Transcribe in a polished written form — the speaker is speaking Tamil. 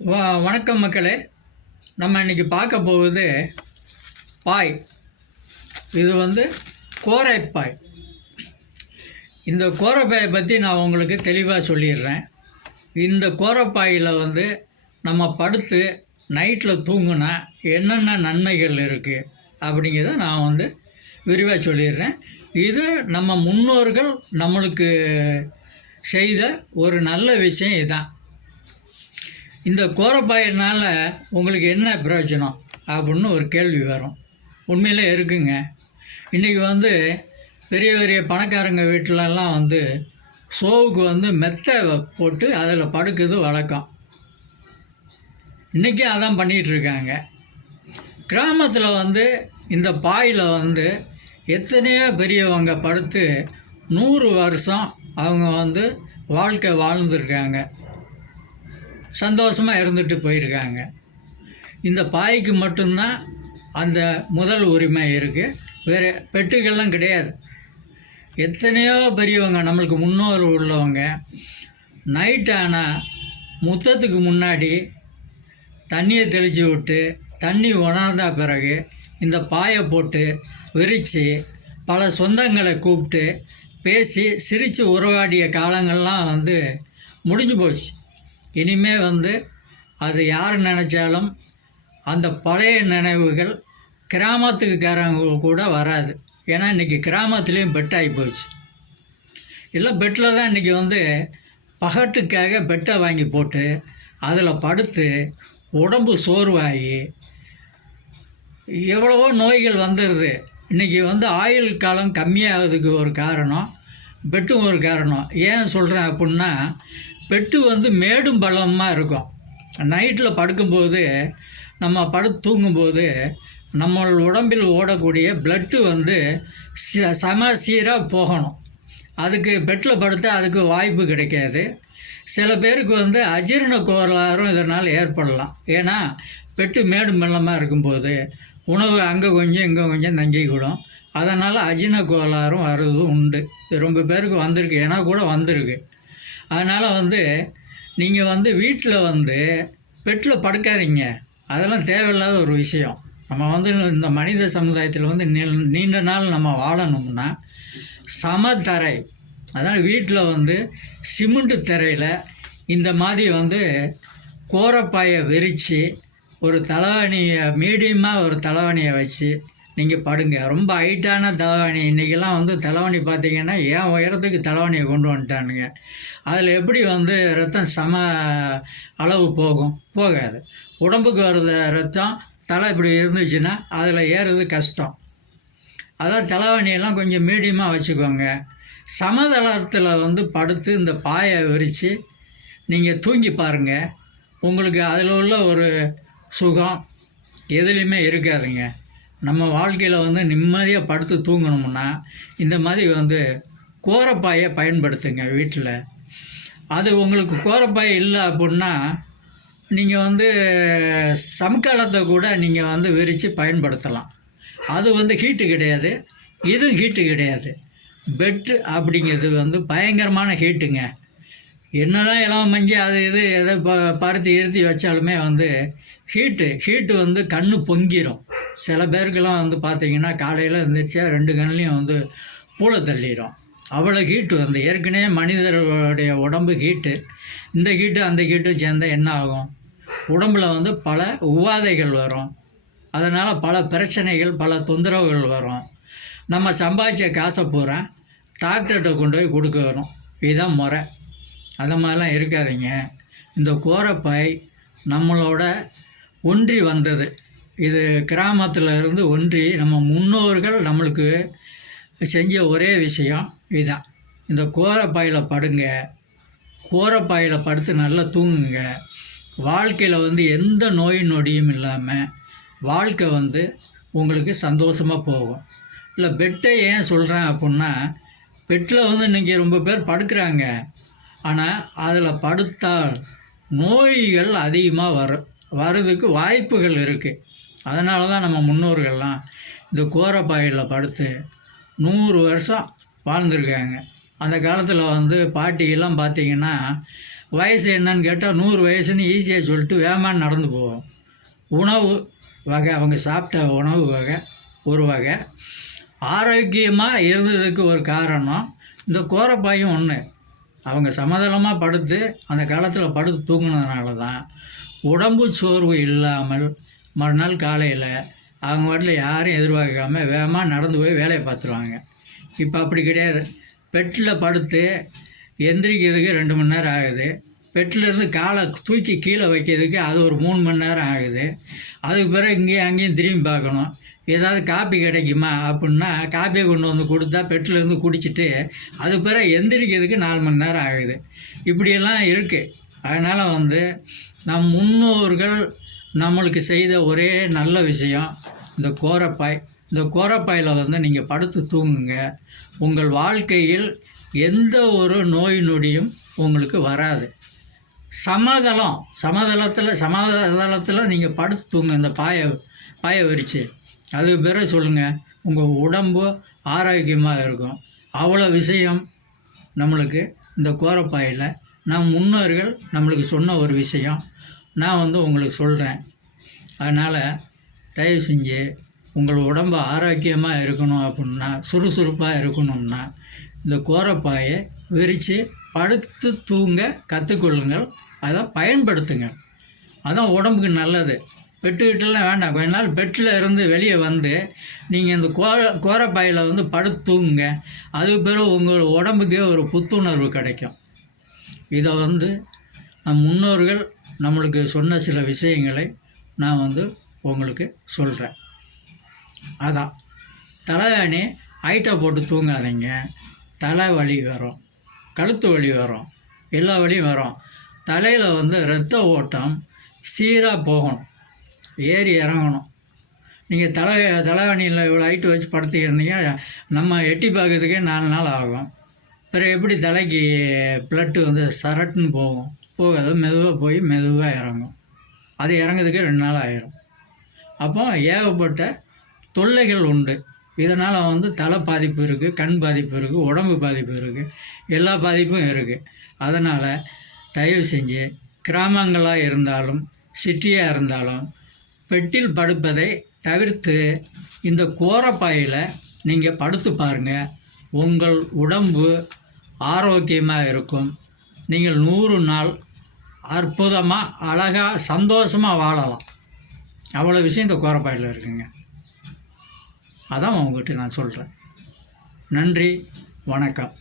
வணக்கம் மக்களே. நம்ம இன்றைக்கி பார்க்க போகுது பாய். இது கோரைப்பாய். இந்த கோரைப்பாயை பற்றி நான் உங்களுக்கு தெளிவாக சொல்லிடுறேன். இந்த கோரைப்பாயில் நம்ம படுத்து நைட்டில் தூங்குனா என்னென்ன நன்மைகள் இருக்குது அப்படிங்கிறத நான் விரிவாக சொல்லிடுறேன். இது நம்ம முன்னோர்கள் நம்மளுக்கு செய்த ஒரு நல்ல விஷயம் இதுதான். இந்த கோரைப்பாயினால் உங்களுக்கு என்ன பிரயோஜனம் அப்படின்னு ஒரு கேள்வி வரும். உண்மையிலே இருக்குங்க. இன்றைக்கி பெரிய பெரிய பணக்காரங்க வீட்டிலலாம் ஷோவுக்கு மெத்தை போட்டு அதில் படுக்குது வழக்கம். இன்றைக்கி அதான் பண்ணிகிட்ருக்காங்க. கிராமத்தில் இந்த பாயில் எத்தனையோ பெரியவங்க படுத்து 100 வருஷம் அவங்க வாழ்க்கை வாழ்ந்துருக்காங்க, சந்தோஷமாக இருந்துட்டு போயிருக்காங்க. இந்த பாய்க்கு மட்டும்தான் அந்த முதல் உரிமை இருக்குது, வேறு பெட்டுகள்லாம் கிடையாது. எத்தனையோ பெரியவங்க நம்மளுக்கு முன்னோர் உள்ளவங்க நைட் ஆனால் முத்தத்துக்கு முன்னாடி தண்ணியை தெளித்து விட்டு தண்ணி உணர்ந்த பிறகு இந்த பாயை போட்டு விரித்து பல சொந்தங்களை கூப்பிட்டு பேசி சிரித்து உறவாடிய காலங்கள்லாம் முடிஞ்சு போச்சு. இனிமேல் அது யார் நினச்சாலும் அந்த பழைய நினைவுகள் கிராமத்துக்காரங்க கூட வராது. ஏன்னா இன்றைக்கி கிராமத்துலேயும் பெட் ஆகி போச்சு. இல்லை, பெட்டில் தான் இன்றைக்கி பகட்டுக்காக பெட்டை வாங்கி போட்டு அதில் படுத்து உடம்பு சோர்வாகி எவ்வளவோ நோய்கள் வந்துடுது. இன்றைக்கி ஆயுள் காலம் கம்மியாகிறதுக்கு ஒரு காரணம் பெட்டும் ஒரு காரணம். ஏன் சொல்கிறேன் அப்படின்னா, பெட்டு மேடும் பள்ளமாக இருக்கும். நைட்டில் படுக்கும்போது நம்ம தூங்கும்போது நம்ம உடம்பில் ஓடக்கூடிய பிளட்டு சமசீராக போகணும். அதுக்கு பெட்டில் படுத்தா அதுக்கு வாய்ப்பு கிடைக்காது. சில பேருக்கு அஜீரண கோளாறும் இதனால் ஏற்படலாம். ஏன்னா பெட்டு மேடும் பள்ளமாக இருக்கும்போது உணவு அங்கே கொஞ்சம் இங்கே கொஞ்சம் தங்கிக்கூடும். அதனால் அஜீரண கோளாறும் வர்றதும் உண்டு. ரொம்ப பேருக்கு வந்திருக்கு, ஏன்னா கூட வந்திருக்கு. அதனால் நீங்கள் வீட்டில் பெட்டில் படுக்காதீங்க. அதெல்லாம் தேவையில்லாத ஒரு விஷயம். நம்ம இந்த மனித சமுதாயத்தில் நீண்ட நாள் நம்ம வாழணும்னா சமத்தரை, அதனால் வீட்டில் சிமெண்ட்டு தரையில் இந்த மாதிரி கோரைப்பாயை விரித்து ஒரு தலைவாணியை மீடியமாக ஒரு தலைவாணியை வச்சு நீங்கள் படுங்க. ரொம்ப ஹைட்டான தலைவாணி இன்றைக்கெல்லாம் தலைவாணி பார்த்திங்கன்னா ஏன் உயரத்துக்கு தலைவாணியை கொண்டு வந்துட்டானுங்க. அதில் எப்படி ரத்தம் சம அளவு போகாது. உடம்புக்கு வர்ற ரத்தம் தலை இப்படி இருந்துச்சுன்னா அதில் ஏறுறது கஷ்டம். அதான் தலைவாணியெல்லாம் கொஞ்சம் மீடியமாக வச்சுக்கோங்க. சமதளத்தில் படுத்து இந்த பாயை விரித்து நீங்கள் தூங்கி பாருங்கள். உங்களுக்கு அதில் உள்ள ஒரு சுகம் எதுலேயுமே இருக்காதுங்க. நம்ம வாழ்க்கையில் நிம்மதியாக படுத்து தூங்கணும்னா இந்த மாதிரி கோரைப்பாயை பயன்படுத்துங்க வீட்டில். அது உங்களுக்கு கோரைப்பாய் இல்லை அப்படின்னா நீங்கள் சமக்காலத்தை கூட நீங்கள் விரித்து பயன்படுத்தலாம். அது ஹீட்டு கிடையாது, இதுவும் ஹீட்டு கிடையாது. பெட்டு அப்படிங்கிறது பயங்கரமான ஹீட்டுங்க. என்ன தான் இளம் மஞ்சி அது இது எதை பருத்தி இருத்தி வச்சாலுமே ஹீட்டு கண்ணு பொங்கிடும். சில பேருக்கெல்லாம் பார்த்திங்கன்னா காலையில் இருந்துச்சா 2 கண்ணிலையும் பூளை தள்ளிடும். அவ்வளோ ஹீட்டு ஏற்கனவே மனிதர்களுடைய உடம்பு ஹீட்டு. இந்த ஹீட்டு அந்த ஹீட்டும் சேர்ந்தால் என்ன ஆகும்? உடம்பில் பல உபாதைகள் வரும். அதனால் பல பிரச்சனைகள், பல தொந்தரவுகள் வரும். நம்ம சம்பாதிச்ச காசை பூரா டாக்டர்கிட்ட கொண்டு போய் கொடுக்க வரும். இதுதான் முறை. அது மாதிரிலாம் இருக்காதீங்க. இந்த கோரைப்பாய் நம்மளோட ஒன்றி வந்தது. இது கிராமத்தில் இருந்து ஒன்றி நம்ம முன்னோர்கள் நம்மளுக்கு செஞ்ச ஒரே விஷயம் இதுதான். இந்த கோரைப்பாயில் படுங்க. கோரைப்பாயில் படுத்து நல்லா தூங்குங்க. வாழ்க்கையில் எந்த நோய் நொடியும் இல்லாமல் வாழ்க்கை உங்களுக்கு சந்தோஷமாக போகும். இல்லை, பெட்டை ஏன் சொல்கிறேன் அப்படின்னா, பெட்டில் இன்றைக்கி ரொம்ப பேர் படுக்கிறாங்க. ஆனால் அதில் படுத்தால் நோய்கள் அதிகமாக வர்றதுக்கு வாய்ப்புகள் இருக்குது. அதனால தான் நம்ம முன்னோர்கள்லாம் இந்த கோரைப்பாயில் படுத்து 100 வருஷம் வாழ்ந்துருக்காங்க. அந்த காலத்தில் பாட்டியெல்லாம் பார்த்திங்கன்னா வயசு என்னன்னு கேட்டால் 100 வயசுன்னு ஈஸியாக சொல்லிட்டு வேகமாக நடந்து போவோம். உணவு வகை, அவங்க சாப்பிட்ட உணவு வகை ஒரு வகை. ஆரோக்கியமாக இருந்ததுக்கு ஒரு காரணம் இந்த கோரப்பாயும் ஒன்று. அவங்க சமதளமாக படுத்து அந்த காலத்தில் படுத்து தூங்கினதுனால தான் உடம்பு சோர்வு இல்லாமல் மறுநாள் காலையில் அவங்க வீட்டில் யாரும் எதிர்பார்க்காம வேகமாக நடந்து போய் வேலையை பார்த்துருவாங்க. இப்போ அப்படி கிடையாது. பெட்டில் படுத்து எந்திரிக்கிறதுக்கு 2 மணி நேரம் ஆகுது. பெட்டிலேருந்து காலை தூக்கி கீழே வைக்கிறதுக்கு அது ஒரு 3 மணி நேரம் ஆகுது. அதுக்கு பிறகு இங்கேயும் அங்கேயும் திரும்பி பார்க்கணும். ஏதாவது காப்பி கிடைக்குமா அப்படின்னா காப்பியை கொண்டு வந்து கொடுத்தா பெட்டிலேருந்து குடிச்சிட்டு அதுக்கு பிறகு எந்திரிக்கிறதுக்கு 4 மணி நேரம் ஆகுது. இப்படியெல்லாம் இருக்குது. அதனால் நம் முன்னோர்கள் நம்மளுக்கு செய்த ஒரே நல்ல விஷயம் இந்த கோரப்பாய். இந்த கோரப்பாயில் நீங்கள் படுத்து தூங்குங்க. உங்கள் வாழ்க்கையில் எந்த ஒரு நோய் நொடியும் உங்களுக்கு வராது. சமதளத்தில் நீங்கள் படுத்து தூங்க இந்த பாயை விரித்து அதுக்கு பிறகு சொல்லுங்கள், உங்கள் உடம்பு ஆரோக்கியமாக இருக்கும். அவ்வளோ விஷயம் நம்மளுக்கு இந்த கோரப்பாயில் நம் முன்னோர்கள் நம்மளுக்கு சொன்ன ஒரு விஷயம் நான் உங்களுக்கு சொல்கிறேன். அதனால் தயவு செஞ்சு உங்கள் உடம்பு ஆரோக்கியமாக இருக்கணும் அப்படின்னா, சுறுசுறுப்பாக இருக்கணும்னா இந்த கோரப்பாயை விரித்து படுத்து தூங்க கற்றுக்கொள்ளுங்கள். அதை பயன்படுத்துங்க. அதான் உடம்புக்கு நல்லது. பெட்டுக்கிட்டலாம் வேண்டாம். கொஞ்ச நாள் பெட்டில் இருந்து வெளியே நீங்கள் இந்த கோரப்பாயில் படுத்து தூங்குங்க. அதுக்கு பிறகு உங்கள் உடம்புக்கே ஒரு புத்துணர்வு கிடைக்கும். இதை நம் முன்னோர்கள் நம்மளுக்கு சொன்ன சில விஷயங்களை நான் உங்களுக்கு சொல்கிறேன். அதான் தலைகாணி ஹைட்டை போட்டு தூங்காதீங்க. தலை வலி வரும், கழுத்து வலி வரும், எல்லா வலியும் வரும். தலையில் இரத்த ஓட்டம் சீராக போகணும், ஏறி இறங்கணும். நீங்கள் தலைவணியில் இவ்வளோ ஹைட்டு வச்சு படுத்துக்கிறீங்க, நம்ம எட்டி பார்க்கறதுக்கே 4 நாள் ஆகும். பிறகு எப்படி தலைக்கு ப்ளட்டு சரட்டுன்னு போகாது. மெதுவாக போய் மெதுவாக இறங்கும். அது இறங்குறதுக்கே 2 நாள் ஆயிரும். அப்போ ஏகப்பட்ட தொல்லைகள் உண்டு. இதனால் தலை பாதிப்பு இருக்குது, கண் பாதிப்பு இருக்குது, உடம்பு பாதிப்பு இருக்குது, எல்லா பாதிப்பும் இருக்குது. அதனால் தயவு செஞ்சு கிராமங்களாக இருந்தாலும் சிட்டியாக இருந்தாலும் பெட்டில் படுப்பதை தவிர்த்து இந்த கோரப்பாயில் நீங்கள் படுத்து பாருங்கள். உங்கள் உடம்பு ஆரோக்கியமாக இருக்கும். நீங்கள் 100 நாள் அற்புதமாக அழகாக சந்தோஷமாக வாழலாம். அவ்வளோ விஷயம் இந்த கோரப்பாயில் இருக்குங்க. அதான் உங்கள்கிட்ட நான் சொல்கிறேன். நன்றி, வணக்கம்.